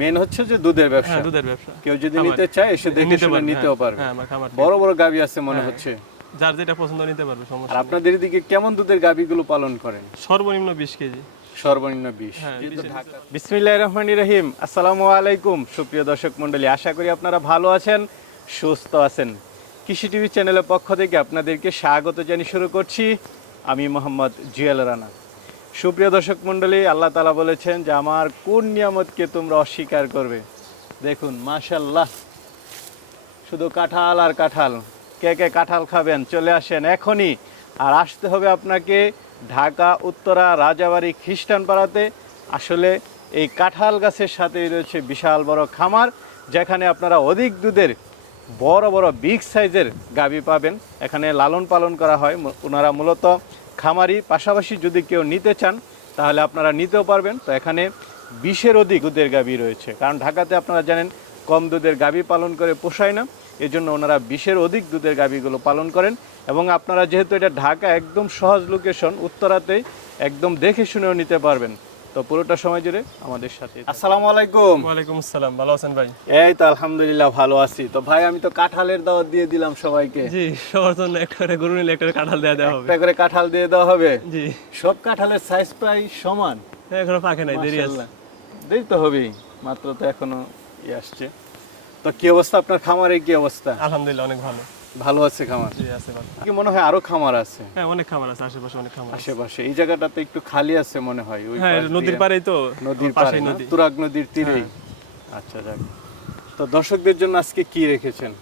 Main হচ্ছে যে দুধের ব্যবসা। হ্যাঁ দুধের ব্যবসা। কেউ যদি নিতে চায় এসে দেখে নিতে শুনে পারবে, নিতেও হ্যাঁ, পারবে। হ্যাঁ বড় বড় গাবি আছে মনে। হচ্ছে। যার যেটা পছন্দ নিতে পারবে সমস্যা নেই। আপনাদের এদিকে কেমন দুধের গাবিগুলো পালন করেন? সর্বনিম্ন বিশ কেজি। সর্বনিম্ন বিশ। হ্যাঁ, বিসমিল্লাহ রহমান রহিম। আসসালামু আলাইকুম সুপ্রিয় দর্শক মণ্ডলী। আশা করি আপনারা ভালো আছেন সুস্থ আছেন। কৃষি টিভি চ্যানেলের পক্ষ থেকে আপনাদেরকে স্বাগত জানিয়ে শুরু করছি। আমি মোহাম্মদ জুয়েল রানা। সুপ্রিয় দর্শক মণ্ডলী, আল্লাহ তালা বলেছেন যে, আমার কোন নিয়ামতকে তোমরা অস্বীকার করবে? দেখুন মাশাল্লাহ শুধু কাঁঠাল আর কাঁঠাল। কে কে কাঁঠাল খাবেন, চলে আসেন এখনই। আর আসতে হবে আপনাকে ঢাকা, উত্তরা, রাজাবাড়ি খ্রিস্টান পাড়াতে আসলে এই কাঁঠাল গাছের সাথেই রয়েছে বিশাল বড় খামার, যেখানে আপনারা অধিক দুধের বড় বড় বিগ সাইজের গাবি পাবেন। এখানে লালন পালন করা হয় ওনারা মূলত খামারি, পাশাপাশি যদি কেউ নিতে চান, তাহলে আপনারা নিতেও পারবেন। তো এখানে বিশের অধিক দুধের গাবি রয়েছে। কারণ ঢাকাতে আপনারা জানেন, কম দুধের গাবি পালন করে পোষায় না। এজন্য ওনারা বিশের অধিক দুধের গাবিগুলো পালন করেন। এবং আপনারা যেহেতু এটা ঢাকা একদম সহজ লোকেশন উত্তরাতেই একদম দেখে শুনেও নিতে পারবেন। তো পুরোটা সময় জুড়ে আমাদের সাথে আসসালামু আলাইকুম। ওয়ালাইকুম আসসালাম ভালো আছেন ভাই? এই তো আলহামদুলিল্লাহ ভালো আছি। তো ভাই আমি তো কাঁঠালের দাওয়াত দিয়ে দিলাম সবাইকে। জি সবার জন্য একটা করে গরু নিলে একটা করে কাঁঠাল দেওয়া দেওয়া হবে। একটা করে কাঁঠাল দিয়ে দেওয়া হবে? জি। সব কাঁঠালের সাইজ প্রায় সমান। এখনও পাকে নাই দেরি আছে। দেরি তো হবেই মাত্র তো এখনও ই আসছে। তো কি অবস্থা আপনার? খামারের কি অবস্থা? আলহামদুলিল্লাহ অনেক ভালো। ভালো আছে খামার? কি মনে হয় আরও খামার আছে? হ্যাঁ অনেক খামার আছে আশেপাশে অনেক খামার আশেপাশে। এই জায়গাটাতে একটু খালি আছে মনে হয় ওই হ্যাঁ। নদীর পাড়েই তো নদীর পাশে নদী। হ্যাঁ। তুরাগ নদীর তীরেই। আচ্ছা যাক। তো দর্শকদের জন্য আজকে কি রেখেছেন?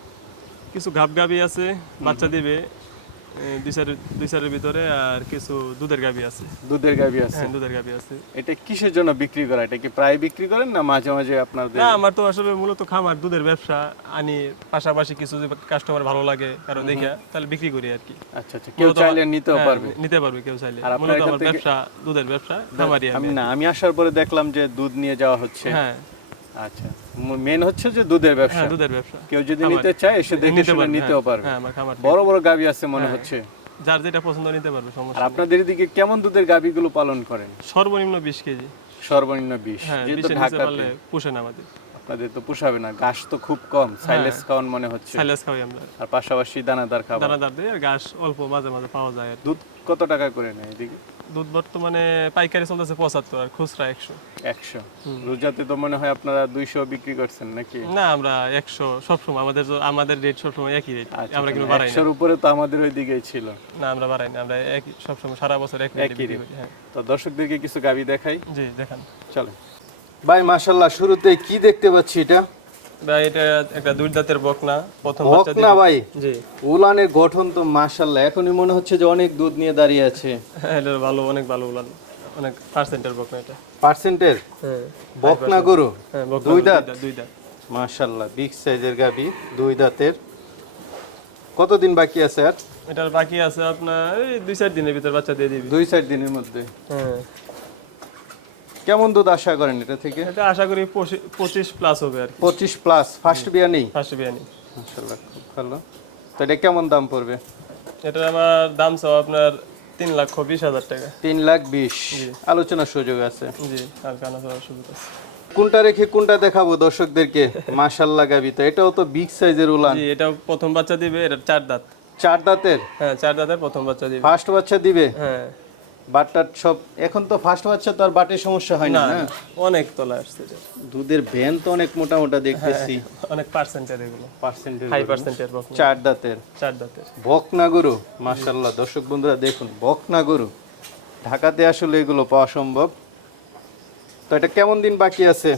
কিছু গাবগাবি আছে বাচ্চা দিবে। দুই চারের ভিতরে আর কিছু দুধের গাবি আছে। দুধের গাবি আছে? হ্যাঁ দুধের গাবি আছে। এটা কিসের জন্য বিক্রি করা? এটা কি প্রায় বিক্রি করেন না মাঝে মাঝে আপনাদের? না আমার তো আসলে মূলত খামার দুধের ব্যবসা। আনি পাশাপাশি কিছু যদি কাস্টমার ভালো লাগে কারও দেখে তাহলে বিক্রি করি আর কি। আচ্ছা আচ্ছা। কেউ চাইলে নিতেও হ্যাঁ, পারবে। নিতে পারবে কেউ চাইলে। আর মূলত আমার ব্যবসা দুধের ব্যবসা খামারি আমি আমি না আমি আসার পরে দেখলাম যে দুধ নিয়ে যাওয়া হচ্ছে। হ্যাঁ। আচ্ছা। মেন হচ্ছে যে দুধের ব্যবসা। হ্যাঁ দুধের ব্যবসা। কেউ যদি নিতে চায় এসে দেখে শুনে নিতেও হ্যাঁ, পারবে। হ্যাঁ বড় বড় গাবি আছে মনে হচ্ছে। যার যেটা পছন্দ নিতে পারবে সমস্যা। আপনাদের এদিকে কেমন দুধের গাবিগুলো পালন করেন? সর্বনিম্ন বিশ কেজি। সর্বনিম্ন বিশ। হ্যাঁ যেহেতু বিশের নিচে পোষে না আমাদের। আপনাদের তো পোষাবে না ঘাস তো খুব কম সাইলেস খাওয়ান মনে হচ্ছে। সাইলেস খাওয়াই আমরা। আর পাশাপাশি দানাদার খাবার। দানাদার দিয়ে ঘাস অল্প মাঝে মাঝে পাওয়া যায় দুধ কত টাকা করে নেয় এদিকে? দুধ বর্তমানে পাইকারি চলতেছে পঁচাত্তর আর খুচরা একশো। একশো। রোজাতে তো মনে হয় আপনারা দুইশো বিক্রি করছেন নাকি? না আমরা একশো সবসময় আমাদের আমাদের রেট সবসময় একই রেট আচ্ছা, আমরা কিন্তু তাহলে বাড়াই একশোর উপরে তো আমাদের ওই দিকেই ছিল। না আমরা বাড়াই না আমরা একই সবসময় সারা বছর এক রেটে একই। করি হ্যাঁ। তো দর্শকদেরকে কিছু গাবি দেখাই। জি দেখান। চলে ভাই মাশাল্লাহ শুরুতে কি দেখতে পাচ্ছি এটা? ভাই এটা একটা দুই দাঁতের বকনা প্রথম বাচ্চা না ভাই? জি। উলানের গঠন তো এখনই মনে হচ্ছে যে অনেক দুধ নিয়ে দাঁড়িয়ে আছে। হ্যাঁ এটা ভালো অনেক ভালো উলান অনেক পার্সেন্টের বকনা এটা। পার্সেন্টের হ্যাঁ বকনা গরু? দুই দাঁত? দুই দাঁত। মাশাল্লাহ বিগ সাইজের গাবি দুই দাঁতের। কতদিন বাকি আছে আর? এটার বাকি আছে আপনার এই দুই চার দিনের ভিতর বাচ্চা দিয়ে দিবি। দুই চার দিনের মধ্যে। হ্যাঁ। কেমন দুধ আশা করেন এটা থেকে? এটা আশা করি পঁচি- পঁচিশ প্লাস হবে আর পঁচিশ প্লাস ফার্স্ট বিয়া নেই ফার্স্ট বিরিয়ানি। মাশাল্লাহ খুব ভালো। তো এটা কেমন দাম পড়বে? এটার আমার দাম চাও আপনার তিন লাখ বিশ হাজার টাকা। তিন লাখ বিশ। আলোচনার সুযোগ আছে। জি আর কানা সুবিধা আছে। কোনটা রেখে কোনটা দেখাবো দর্শকদেরকে? মাশাল্লাহ গাবি তো এটাও তো বিগ সাইজের উলান। জি এটা প্রথম বাচ্চা দিবে এটা চার দাঁত। চার দাঁতের? হ্যাঁ চার দাঁতের প্রথম বাচ্চা দিবে। ফার্স্ট বাচ্চা দিবে? হ্যাঁ। বাটটার সব এখন তো ফার্স্ট বাচ্চা তো আর বাটের সমস্যা হয় না অনেক তলা আসছে দুধের ভ্যান তো অনেক মোটা মোটা দেখতেছি। অনেক পার্সেন্টের এগুলো। পার্সেন্টেজ হাই পার্সেন্টের চার দাঁতের। চার দাঁতের। বকনা গরু? মাশাল্লাহ দর্শক বন্ধুরা দেখুন বকনা গরু? ঢাকাতে আসলে এগুলো পাওয়া সম্ভব। তো এটা কেমন দিন বাকি আছে?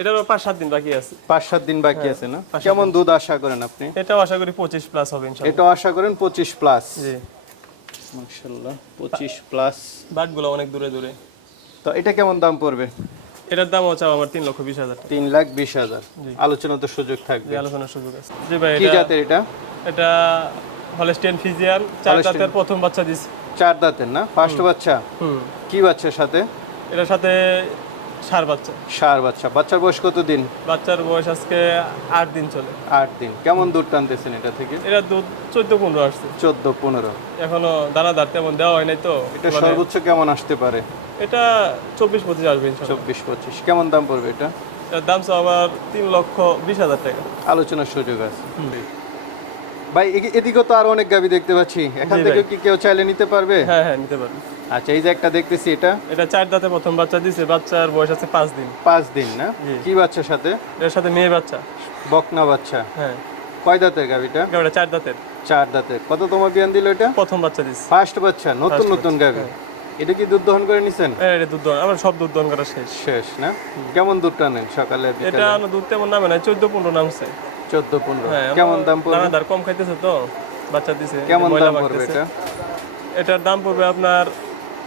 এটারও পাঁচ সাত দিন বাকি আছে। পাঁচ সাত দিন বাকি আছে না? কেমন দুধ আশা করেন আপনি? এটাও আশা করি পঁচিশ প্লাস হবে এটাও আশা করেন পঁচিশ প্লাস জি। মাশাল্লাহ পঁচিশ প্লাস বাটগুলো অনেক দূরে দূরে। তো এটা কেমন দাম পড়বে? এটার দাম হচ্ছে আমার তিন লক্ষ বিশ হাজার 3 লাখ বিশ হাজার। আলোচনা তো সুযোগ থাকবে। আলোচনার সুযোগ আছে। জি ভাই কি জাতের এটা? এটা হলস্টেন ফিজিয়ান চার দাঁতের প্রথম বাচ্চা দিছে। চার দাঁতের না? ফার্স্ট বাচ্চা? হুম। কি বাচ্চার সাথে? এটার সাথে সার বাচ্চা। সার বাচ্চা। বাচ্চার বয়স কত দিন বাচ্চার বয়স আজকে আট দিন চলে। আট দিন। কেমন দুধ টানতেছেন এটা থেকে? এটা দুধ চোদ্দ পনেরো আসছে। চোদ্দ পনেরো। এখনও দানাদার তেমন দেওয়া হয় নাই তো। এটা সর্বোচ্চ কেমন আসতে পারে? এটা চব্বিশ পঁচিশ আসবে চব্বিশ পঁচিশ। কেমন দাম পড়বে এটা? দাম তো আবার তিন লক্ষ বিশ হাজার টাকা। আলোচনার সুযোগ আছে। ভাই এ- এদিকেও তো আরও অনেক গাবি দেখতে পাচ্ছি। এখান থেকে কি কেউ চাইলে নিতে পারবে? হ্যাঁ হ্যাঁ নিতে পারবেন আচ্ছা এই যে একটা দেখতেছি এটা? এটা চার দাঁতে প্রথম বাচ্চা দিছে বাচ্চার বয়স আছে পাঁচ দিন। পাঁচ দিন না? কি বাচ্চার সাথে? এর সাথে মেয়ে বাচ্চা। বকনা বাচ্চা। হ্যাঁ। কয় দাঁতের গাবিটা? চার দাঁতের। চার দাঁতের। কত তোমার বিয়ান দিল এটা? প্রথম বাচ্চা দিছে। ফার্স্ট বাচ্চা নতুন নতুন গাবি। হ্যাঁ। এটা কি দুধ দহন করে নিছেন? হ্যাঁ, এটা দুধ দহন আমার সব দুধ দহন করা শেষ। শেষ না? কেমন দুধ টানেন সকালে এটা দুধ তেমন নামে না চোদ্দ পনেরো নামছে। চোদ্দ পনেরো। হ্যাঁ কেমন দাম পড়বে? দানাদার কম খাইতেছে তো বাচ্চা দিছে কেমন দাম পড়বে এটা? এটার দাম পড়বে আপনার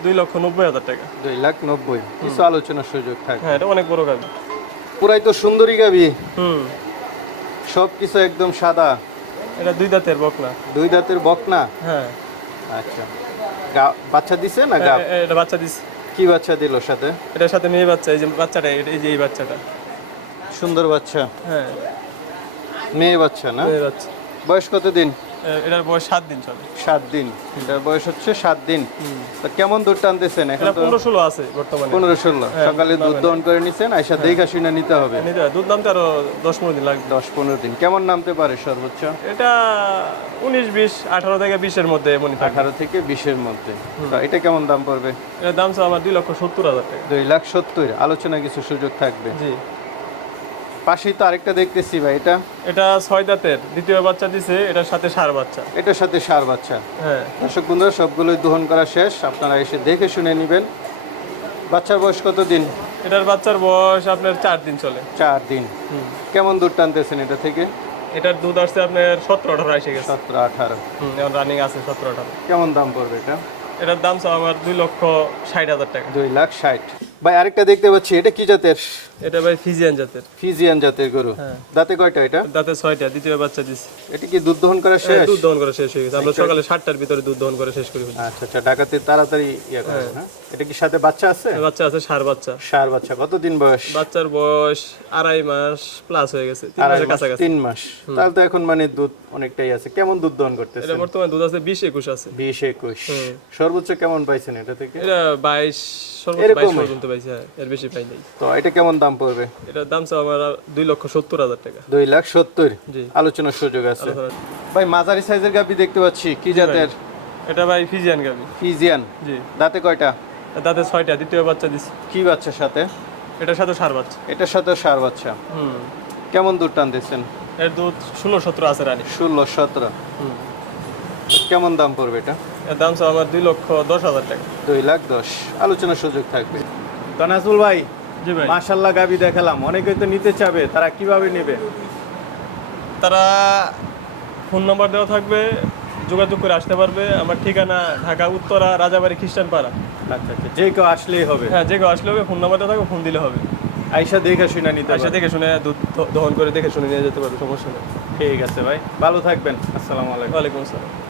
দুই লক্ষ নব্বই হাজার টাকা। দুই লাখ নব্বই। কিছু আলোচনার সুযোগ থাকে হ্যাঁ এটা অনেক বড় গাড়ি পুরাই তো সুন্দরী গাবি। হুম। সব কিছু একদম সাদা। এটা দুই দাঁতের বকনা। দুই দাঁতের বকনা? হ্যাঁ। আচ্ছা। বাচ্চা দিছে না গাব? এটা বাচ্চা দিছে। কি বাচ্চা দিল সাথে? এটার সাথে মেয়ে বাচ্চা এই যে বাচ্চাটা এই যে এই বাচ্চাটা। সুন্দর বাচ্চা। হ্যাঁ। মেয়ে বাচ্চা না? মেয়ে বাচ্চা। বয়স কত দিন? এটার বয়স সাত দিন চলে। সাত দিন। এটার বয়স হচ্ছে সাত দিন। তো কেমন দুধ টানতেছেন এখন পনেরো ষোলো আছে বর্তমানে। পনেরো ষোলো। সকালে দুধ দহন করে নিছেন আইসা দেখা শুনে নিতে হবে। দুধ নামতে আরও দশ পনেরো দিন লাগবে। দশ পনেরো দিন। কেমন নামতে পারে সর্বোচ্চ? এটা উনিশ বিশ আঠারো থেকে বিশের মধ্যে এমনই আঠারো থেকে বিশের মধ্যে। এটা কেমন দাম পড়বে? এটার দাম আমার দুই লক্ষ সত্তর হাজার টাকা। দুই লাখ সত্তর। আলোচনা কিছু সুযোগ থাকবে। জি। পাশেই তো আরেকটা দেখতেছি ভাই এটা? এটা ছয় দাঁতের দ্বিতীয় বাচ্চা দিছে এটার সাথে সার বাচ্চা। এটার সাথে সার বাচ্চা। হ্যাঁ। দর্শক বন্ধুরা সবগুলোই দহন করা শেষ আপনারা এসে দেখে শুনে নেবেন। বাচ্চার বয়স কত দিন এটার বাচ্চার বয়স আপনার চার দিন চলে। চার দিন। কেমন দুধ টানতেছেন এটা থেকে? এটার দুধ আসছে আপনার সতেরো আঠারো এসে গেছে। সতেরো আঠারো। এখন রানিং আছে সতেরো আঠারো। কেমন দাম পড়বে এটা? এটার দাম আমার দুই লক্ষ ষাট হাজার টাকা। দুই লাখ ষাট। ভাই আরেকটা দেখতে পাচ্ছি এটা কি জাতের? এটা ভাই ফিজিয়ান জাতের। ফিজিয়ান জাতের গরু। হ্যাঁ। দাঁতে কয়টা এটা? দাঁতে ছয়টা দ্বিতীয় বাচ্চা দিছে। এটা কি দুধ দহন করা শেষ? দুধ দহন করে শেষ হয়ে গেছে। আমরা সকালে সাতটার ভিতরে দুধ দহন করে শেষ করি আচ্ছা আচ্ছা ডাকাতে তাড়াতাড়ি ইয়ে করে হ্যাঁ। এটা কি সাথে বাচ্চা আছে? বাচ্চা আছে সার বাচ্চা। সার বাচ্চা। বয়স? বাচ্চার বয়স আড়াই মাস প্লাস হয়ে গেছে। তিন মাসের মাস, কাছাকাছি। তিন মাস। তাহলে তো এখন মানে দুধ অনেকটাই আছে। কেমন দুধ দহন করতেছে এটা বর্তমানে দুধ আছে বিশ একুশ আছে। বিশ একুশ। সর্বোচ্চ কেমন পাইছেন এটা থেকে? এটা বাইশ সর্বোচ্চ বাইশ পর্যন্ত পাইছে হ্যাঁ। এর বেশি পাই নাই। তো এটা কেমন দাম পড়বে? এটার দাম চাও আমার দুই লক্ষ সত্তর হাজার টাকা। দুই লাখ সত্তর? জি। আলোচনার সুযোগ আছে। ভাই মাঝারি সাইজের গাবি দেখতে পাচ্ছি কি জাতের? এটা ভাই ফিজিয়ান গাবি ফিজিয়ান। জি। দাঁতে কয়টা? তাতে ছয়টা দ্বিতীয় বাচ্চা দিছে। কি বাচ্চার সাথে? এটার সাথে সার বাচ্চা। এটার সাথে সার বাচ্চা। হুম। কেমন দুধ টানতেছেন? এর দুধ ষোলো সতেরো আছে রানি। ষোলো সতেরো। হুম। কেমন দাম পড়বে এটা? এর দাম চাও আমার দুই লক্ষ দশ হাজার টাকা। দুই লাখ দশ। আলোচনার সুযোগ থাকবে। তানাজুল ভাই ভাই মাশাল্লাহ গাবি দেখালাম। অনেকে তো নিতে চাবে তারা কীভাবে নেবে? তারা ফোন নাম্বার দেওয়া থাকবে যোগাযোগ করে আসতে পারবে। আমার ঠিকানা ঢাকা উত্তরা রাজাবাড়ি খ্রিস্টান পাড়া আচ্ছা আচ্ছা। যে কেউ আসলেই হবে। হ্যাঁ যে কেউ আসলে হবে ফোন নাম্বার দেওয়া থাকবে ফোন দিলে হবে। আইসা দেখে শুনে নিতে পারবে। দেখে শুনে দুধ দহন করে দেখে শুনে নিয়ে যেতে পারবে সমস্যা নেই। ঠিক আছে ভাই ভালো থাকবেন। আসসালামু আলাইকুম। ওয়ালাইকুম আসসালাম।